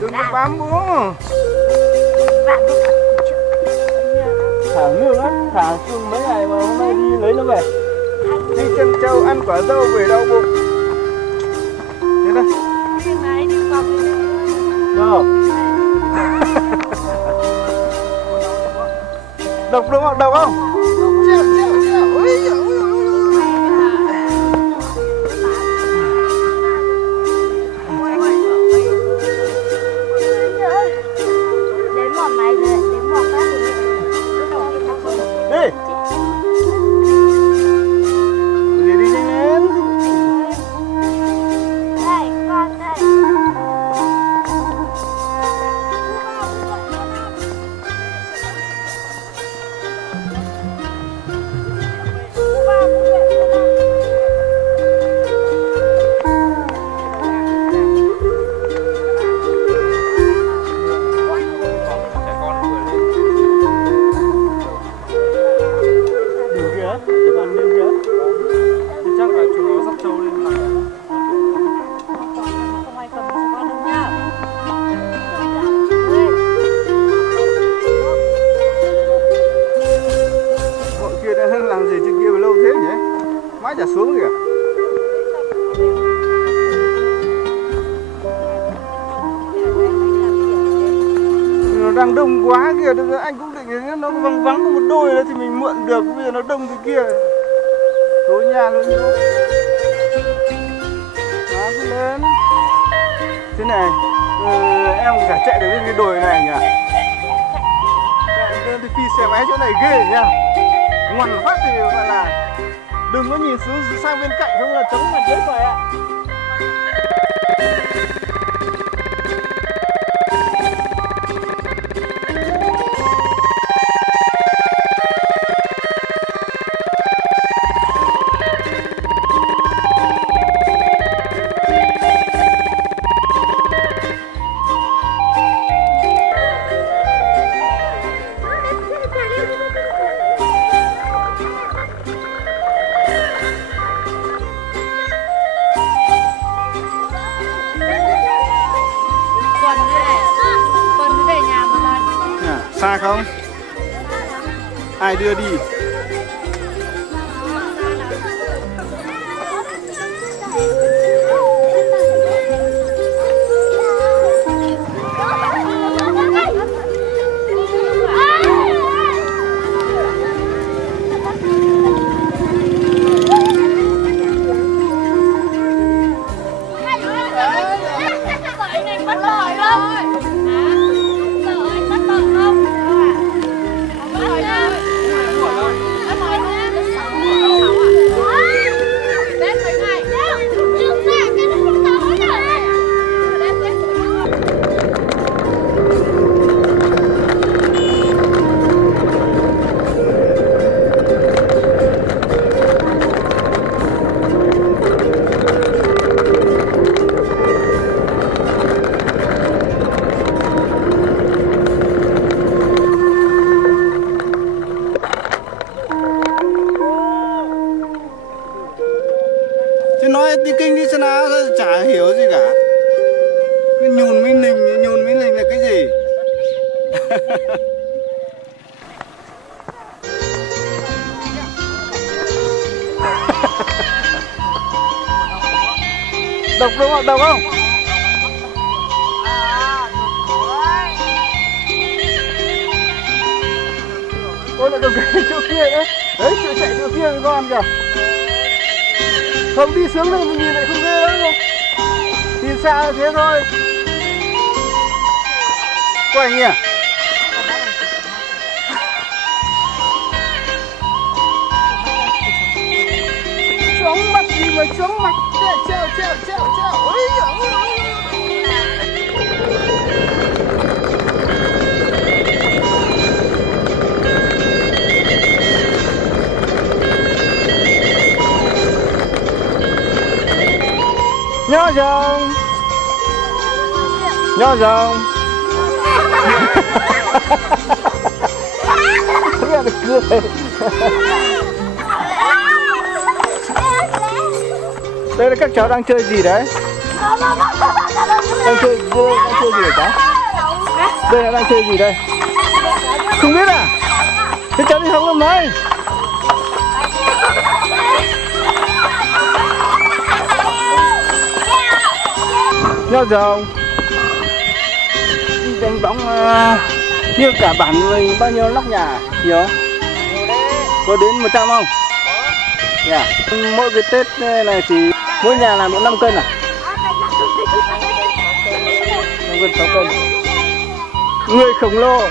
Đừng có bám uống. Thả nước á, thả xuống mấy ngày mà hôm nay đi lấy nó về. Đi chân trâu ăn quả dâu về đau bụng. Thế đây. Đâu? Độc đúng không? Độc không? Chịu, chịu, chịu. Ôi giời ơi. Làm gì trên kia lâu thế nhỉ? Mãi chả xuống kìa. Nó đang đông quá kìa, anh cũng định nó vắng vắng có một đôi đấy thì mình mượn được, bây giờ nó đông từ kia. Tối nhà luôn nhá. Đó, cứ lên. Thế này, em cả chạy được lên cái đồi này nhỉ? Đi phi xe máy chỗ này ghê nhá. Ngoằn phát thì gọi là đừng có nhìn xuống sang bên cạnh không là chống mặt chết rồi ạ. Xa không? Ai đưa đi? Nói đi kinh đi xem nào, chả hiểu gì cả. Cứ nhùn với lình là cái gì? Độc đúng không? Độc không? Ôi lại độc cái chỗ kia đấy. Đấy, chạy chỗ kia với con kìa. Không đi xuống đây mình nhìn lại không ghê lắm. Nhìn xa thế thôi. Có anh nhỉ? Chóng mặt gì mà chóng mặt đấy. treo. Ôi giời ơi. Nhỏ rồng. Nghe được cười. Đây là các cháu đang chơi gì đấy? Đang chơi gì đấy cháu? Đây là đang chơi gì đây? Không biết à? Thế cháu đi học lớp mấy? Nhỏ rồng đi đánh bóng như cả bản mình bao nhiêu nóc nhà nhiều? Có đến 100 không? Yeah. Mỗi cái Tết này thì mỗi nhà làm được 5 cân à? 5 cân 6 cân. Người khổng lồ.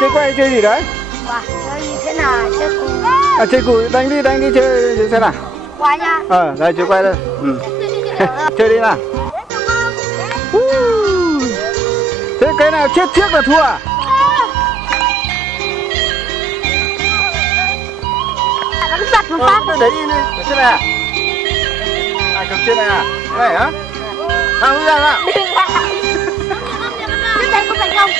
Chơi quay chơi gì đấy? Chơi như thế nào? Chơi cù. À chơi cù, đánh đi chơi xem nào. Quay nha. Đây chơi quay đây. Chơi đi nào. Thế cái nào chết trước là thua à? Nó giật một phát. Đấy đi, trên này à? À cầm trên này à? Cái này hả? Không ra nào. Đừng ra. Trước đây không thành công.